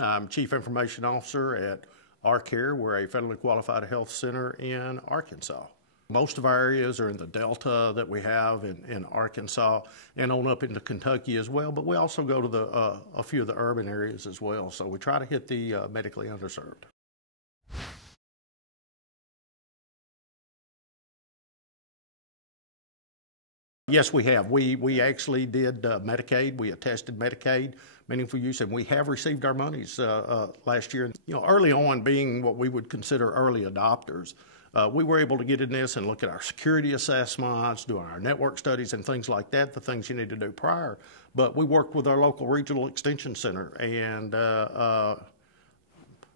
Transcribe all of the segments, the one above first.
I'm Chief Information Officer at RCare. We're a federally qualified health center in Arkansas. Most of our areas are in the Delta that we have in Arkansas and on up into Kentucky as well, but we also go to a few of the urban areas as well. So we try to hit the medically underserved. Yes, we have. We actually did Medicaid. We attested Medicaid, meaningful use, and we have received our monies last year. You know, early on, being what we would consider early adopters, we were able to get in this and look at our security assessments, do our network studies and things like that, the things you need to do prior. But we worked with our local regional extension center, and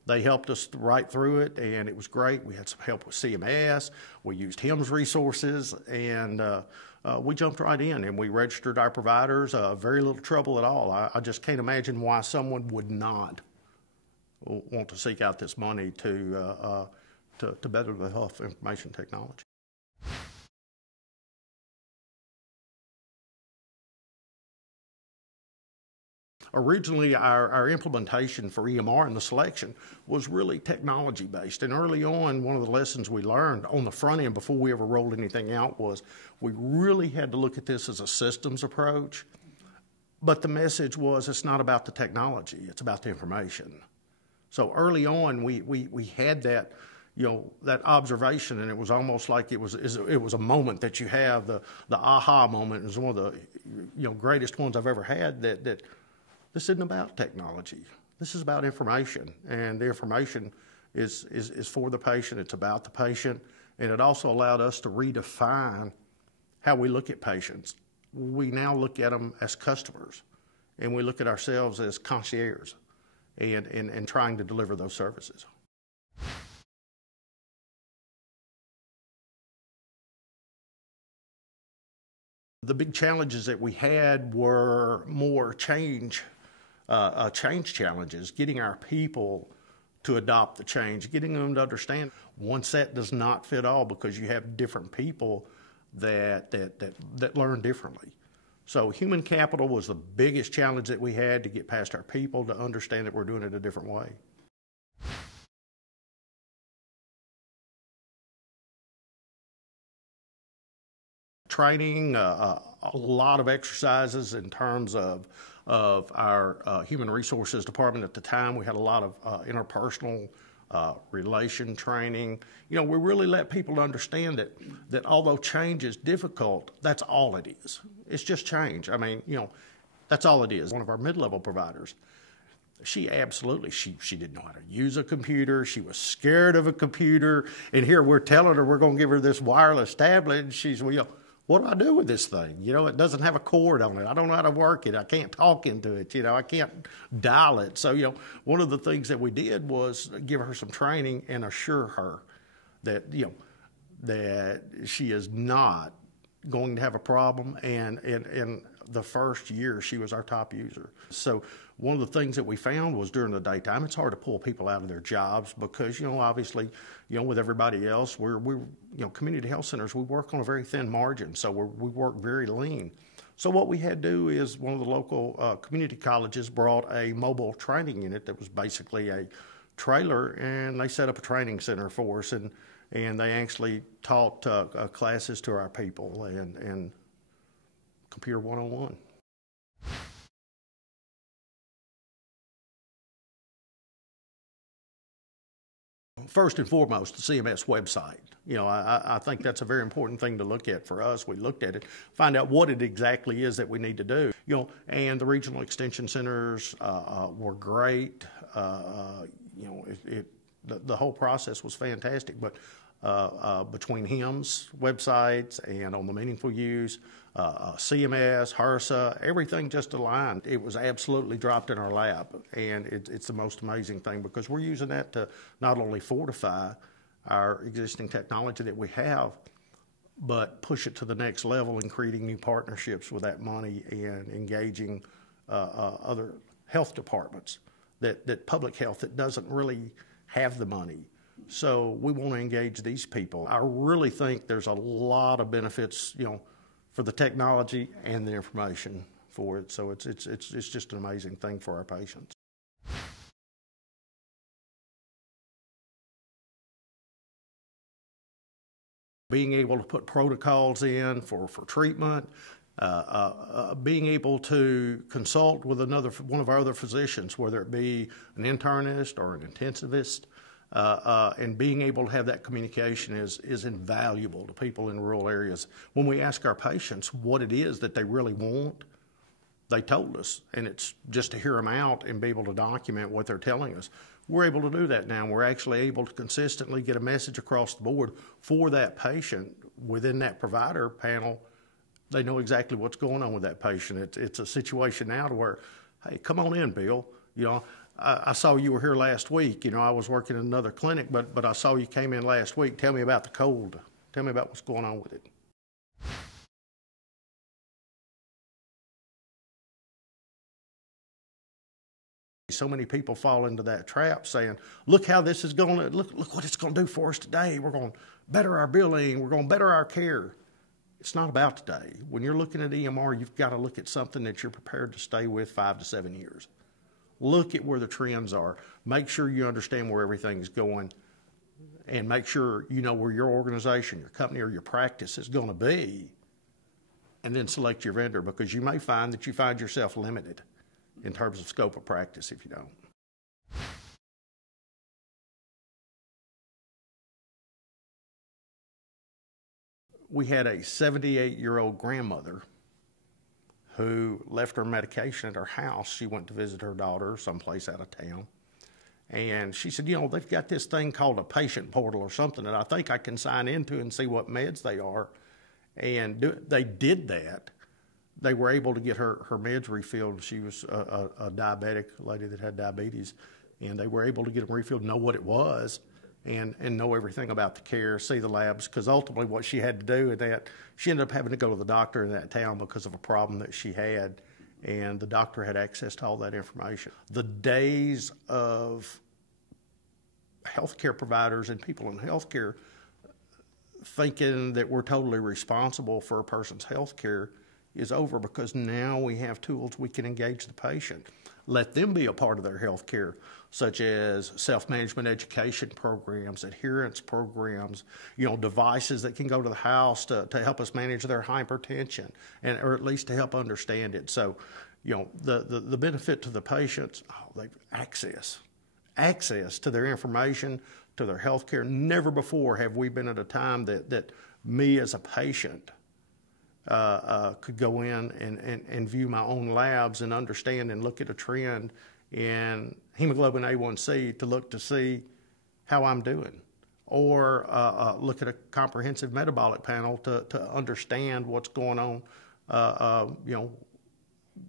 they helped us right through it, and it was great. We had some help with CMS. We used HIMSS resources, and we jumped right in, and we registered our providers. Very little trouble at all. I just can't imagine why someone would not want to seek out this money to better the health information technology. Originally, our implementation for EMR and the selection was really technology based. And early on, one of the lessons we learned on the front end before we ever rolled anything out was we really had to look at this as a systems approach. But the message was it's not about the technology, it's about the information. So early on, we had that, that observation, and it was almost like it was a moment that you have, the aha moment. It was one of the greatest ones I've ever had, that this isn't about technology. This is about information, and the information is for the patient. It's about the patient, and it also allowed us to redefine how we look at patients. We now look at them as customers, and we look at ourselves as concierges and trying to deliver those services. The big challenges that we had were more change challenges, getting our people to adopt the change, getting them to understand one set does not fit all, because you have different people that learn differently. So human capital was the biggest challenge that we had, to get past our people to understand that we're doing it a different way. Training, a lot of exercises in terms of our human resources department at the time. We had a lot of interpersonal relation training. We really let people understand that although change is difficult, that's all it is. It's just change. I mean, that's all it is. One of our mid-level providers, she absolutely, she didn't know how to use a computer. She was scared of a computer. And here we're telling her we're going to give her this wireless tablet, and she's, what do I do with this thing? It doesn't have a cord on it. I don't know how to work it. I can't talk into it. I can't dial it. So, one of the things that we did was give her some training and assure her that, that she is not going to have a problem. And the first year, she was our top user. So one of the things that we found was during the daytime, it's hard to pull people out of their jobs because, obviously, with everybody else, we're community health centers, we work on a very thin margin. So we work very lean. So what we had to do is one of the local community colleges brought a mobile training unit that was basically a trailer, and they set up a training center for us, and they actually taught classes to our people and Computer 101. First and foremost, the CMS website. I think that's a very important thing to look at for us. We looked at it, find out what it exactly is that we need to do. And the regional extension centers were great. The whole process was fantastic. But between HIMSS websites and on the meaningful use, CMS, HRSA, everything just aligned. It was absolutely dropped in our lap, and it's the most amazing thing, because we're using that to not only fortify our existing technology that we have, but push it to the next level in creating new partnerships with that money and engaging other health departments, that public health that doesn't really have the money. So we want to engage these people. I really think there's a lot of benefits, for the technology and the information for it. So it's just an amazing thing for our patients. Being able to put protocols in for treatment, being able to consult with one of our other physicians, whether it be an internist or an intensivist, and being able to have that communication is invaluable to people in rural areas. When we ask our patients what it is that they really want, they told us, and it's just to hear them out and be able to document what they're telling us. We're able to do that now. We're actually able to consistently get a message across the board for that patient within that provider panel. They know exactly what's going on with that patient. It's a situation now to where, hey, come on in, Bill. You know, I saw you were here last week. You know, I was working in another clinic, but I saw you came in last week. Tell me about the cold. Tell me about what's going on with it. So many people fall into that trap saying, look how this is going to, look what it's going to do for us today. We're going to better our billing. We're going to better our care. It's not about today. When you're looking at EMR, you've got to look at something that you're prepared to stay with 5 to 7 years. Look at where the trends are. Make sure you understand where everything's going, and make sure you know where your organization, your company, or your practice is going to be, and then select your vendor, because you may find that you find yourself limited in terms of scope of practice if you don't. We had a 78-year-old grandmother who left her medication at her house. She went to visit her daughter someplace out of town. And she said, you know, they've got this thing called a patient portal or something that I think I can sign into and see what meds they are. And they did that. They were able to get her meds refilled. She was a diabetic lady that had diabetes, and they were able to get them refilled, know what it was, and know everything about the care, see the labs, because ultimately what she had to do is that she ended up having to go to the doctor in that town because of a problem that she had, and the doctor had access to all that information. The days of healthcare providers and people in healthcare thinking that we're totally responsible for a person's healthcare is over, because now we have tools we can engage the patient, let them be a part of their health care, such as self-management education programs, adherence programs, you know, devices that can go to the house to help us manage their hypertension, or at least to help understand it. So, you know, the benefit to the patients, they've access to their information, to their health care. Never before have we been at a time that me as a patient could go in and view my own labs and understand and look at a trend in hemoglobin A1C to look to see how I'm doing, or look at a comprehensive metabolic panel to understand what's going on, you know,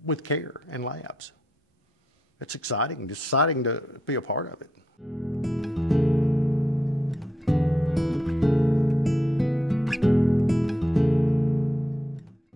with care and labs. It's exciting. It's exciting to be a part of it.